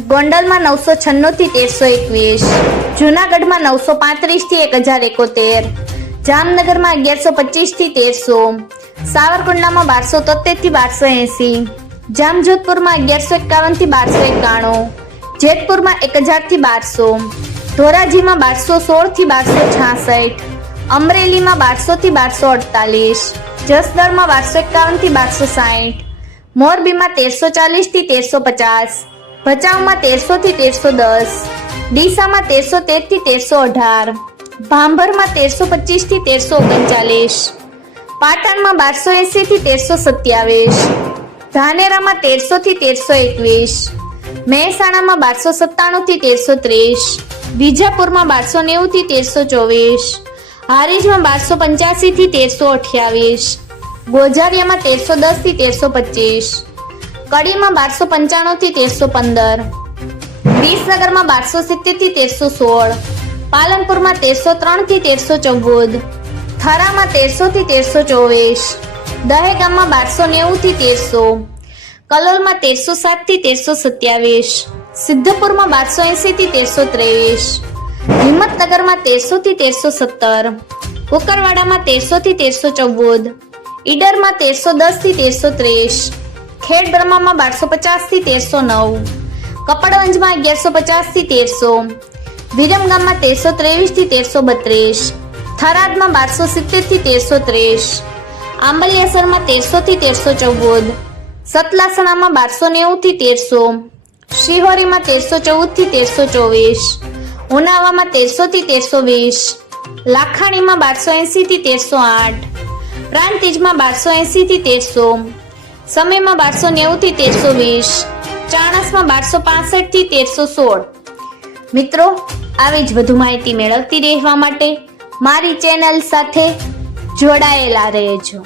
ગોંડલમાં નવસો છન્નું થી તેરસો એકવીસ, જુનાગઢમાં નવસો પાંત્રીસથી એક હજાર એકોતેર, જામનગરમાં અગિયારસો પચીસથી તેરસો, સાવરકુંડલામાં બારસો તોતેરથી બારસો એસી, જામજોધપુરમાં અગિયારસો એકાવનથી બારસો એકાણું, જેતપુરમાં એક હજારથી બારસો, ધોરાજીમાં બારસો સોળથી બારસો છાસઠ, અમરેલીમાં બારસો થી બારસો અડતાલીસ, જસદણમાં બારસો એકાવનથી બારસો સાઠ મોરબીમાં તેરસો ચાલીસથી તેરસો પચાસ ભચાઉમાં તેરસો થી તેરસો દસ, ડીસામાં તેરસો તેરથી તેરસો અઢાર, ભાંભરમાં તેરસો પચીસથી તેરસો ઓગણચાલીસ, પાટણમાં બારસો એસી થી તેરસો સત્યાવીસ, ધાનેરામાં તેરસો થી તેરસો એકવીસ, મહેસાણામાં બારસો સત્તાણું થી તેરસો ત્રીસ વિજાપુરમાં બારસો નેવું થી તેરસો ચોવીસ, હારીજમાં બારસો પંચ્યાસી થી તેરસો અઠ્યાવીસ ગોઝારિયામાં તેરસો દસથી તેરસો પચીસ કડીમાં બારસો પંચાણું થી તેરસો પંદર. વિસનગરમાં બારસો સિત્તેરથી તેરસો સોળ. પાલનપુરમાં તેરસો ત્રણથી તેરસો ચૌદ. થરામાં તેરસો થી તેરસો ચોવીસ. દહેગામમાં બારસો નેવું થી તેરસો. કલોલમાં તેરસો સાતથી તેરસો સત્યાવીસ. સિદ્ધપુરમાં બારસો એસી થી તેરસો ત્રેવીસ. હિંમતનગરમાં તેરસો થી તેરસો સત્તર. કુકરવાડામાં તેરસો થી તેરસો ચૌદ. ઈડરમાં તેરસો દસથી તેરસો ત્રીસ ખેડ બ્રહ્મામાં બારસો પચાસથી તેરસો નવ. કપડવંજમાં અગિયારસો પચાસથી તેરસો. વિરમગામમાં તેરસો ત્રેવીસથી તેરસો બત્રીસ. થરાદમાં બારસો સિત્તેરથી તેરસો ત્રીસ. આંબલિયાસરમાં તેરસો થી તેરસો ચૌદ. સતલાસણામાં બારસો નેવું થી તેરસો. શિહોરીમાં તેરસો ચૌદથી તેરસો ચોવીસ. ઉનાવામાં તેરસો થી તેરસો વીસ. લાખાણીમાં બારસો એંસીથી તેરસો આઠ. પ્રાંતિજમાં બારસો એંસીથી તેરસો. સમયમાં બારસો નેવું થી તેરસો વીસ. ચાણસમાં બારસો પાસઠથી તેરસો સોળ. મિત્રો, આવી જ વધુ માહિતી મેળવતી રહેવા માટે મારી ચેનલ સાથે જોડાયેલા રહેજો.